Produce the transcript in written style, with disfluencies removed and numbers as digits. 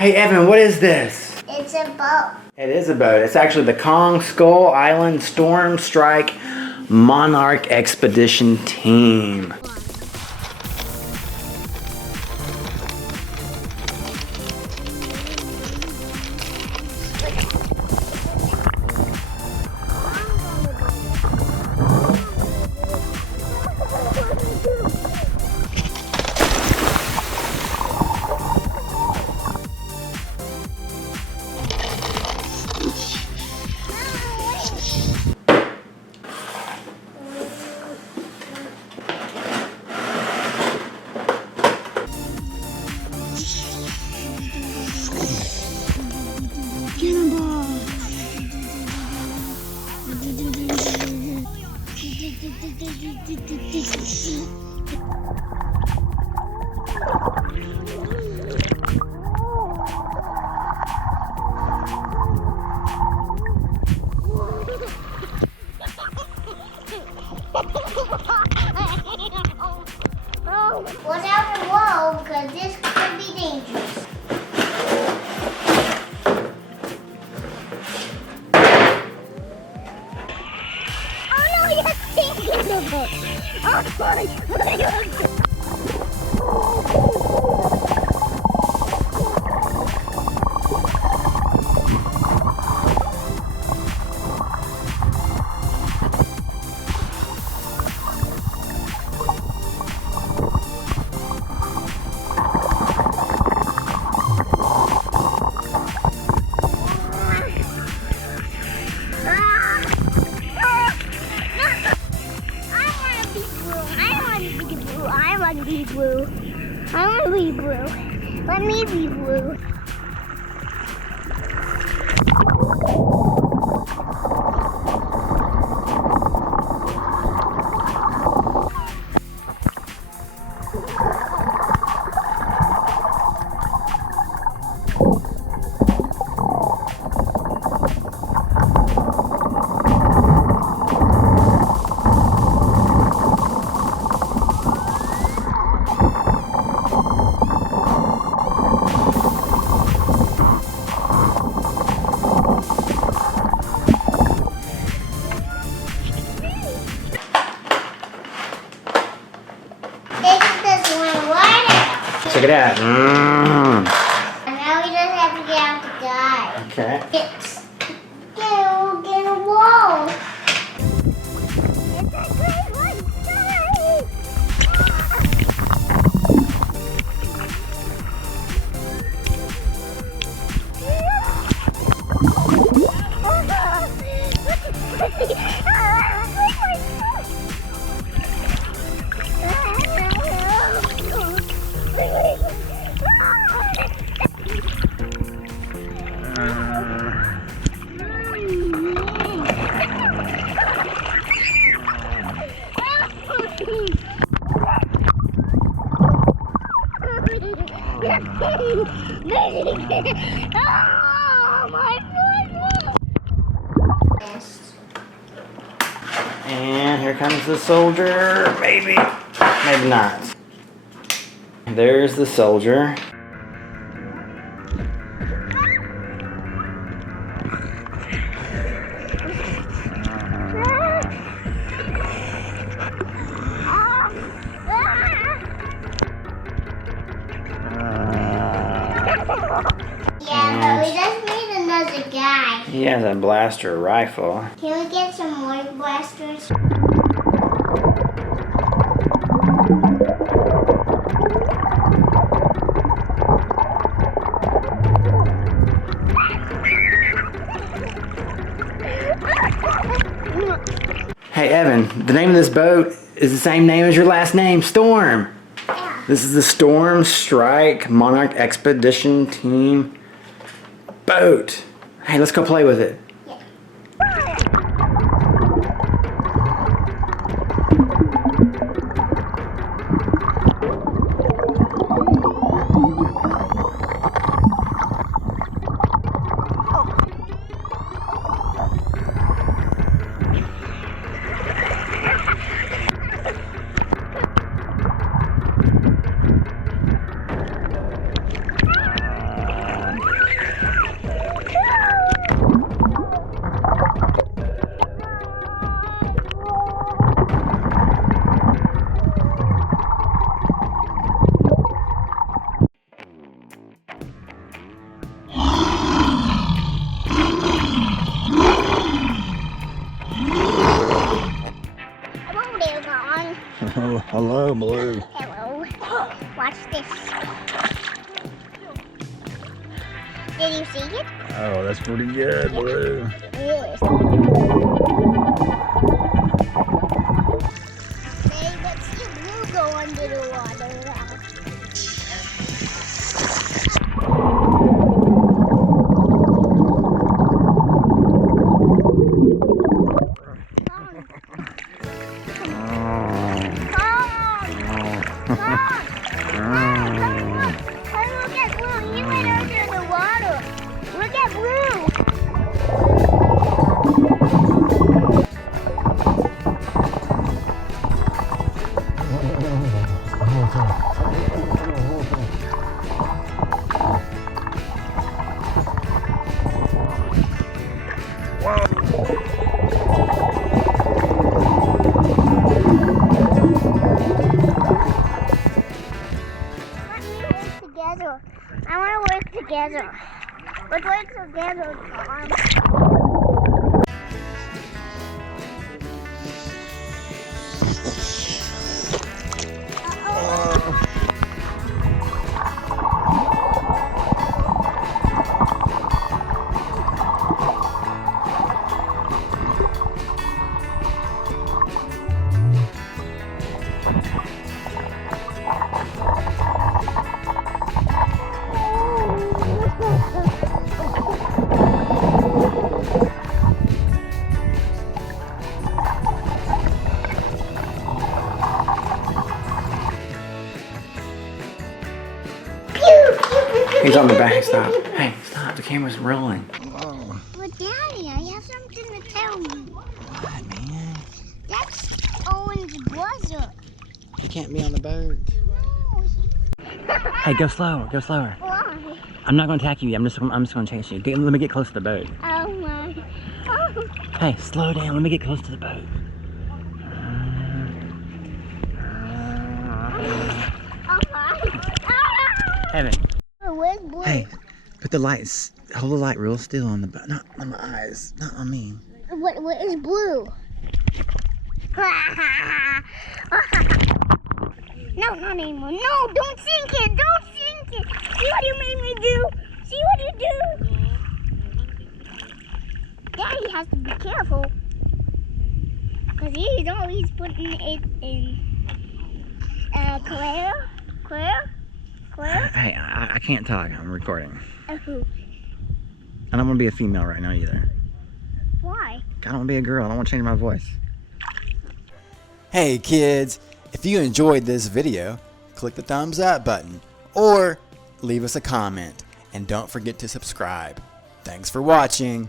Hey Evan, what is this? It's a boat. It is a boat. It's actually the Kong Skull Island Storm Strike Monarch Expedition Team. Watch out the wall because this could be dangerous. Oh no, you're thinking of it. Oh my God. I want to be blue. I want to be blue. Let me be blue. Check it out. And now he doesn't have to get out to die. Okay. Get a wall. Oh, my goodness. And here comes the soldier. Maybe. Maybe not. There's the soldier. Yeah, but we just need another guy. He has a blaster rifle. Can we get some more blasters? Hey Evan, the name of this boat is the same name as your last name, Storm. Yeah. This is the Storm Strike Monarch Expedition Team boat. Hey, let's go play with it. Watch this. Did you see it? Oh, that's pretty good, Blue. Yes. Hey, let's see Blue go under the water now. I want to work together. Let's work together, Tom. He's on the back. Stop. Hey, stop. The camera's rolling. Oh. But Daddy, I have something to tell you. What, man? That's Owen's brother. You can't be on the boat. No. Hey, go slower. Go slower. Why? I'm not going to attack you. I'm just going to chase you. Let me get close to the boat. Oh my. Oh. Hey, slow down. Let me get close to the boat. Oh my. Heaven. Where's Blue? Hey, put the lights. Hold the light real still on the boat. Not on my eyes. Not on me. What is Blue? No, not anymore. No, don't sink it. Don't sink it. See what you made me do? See what you do? Daddy has to be careful. Because he's always putting it in Claire. Hey, I can't talk. I'm recording. Who? I don't want to be a female right now either. Why? I don't want to be a girl. I don't want to change my voice. Hey kids, if you enjoyed this video, click the thumbs up button or leave us a comment and don't forget to subscribe. Thanks for watching.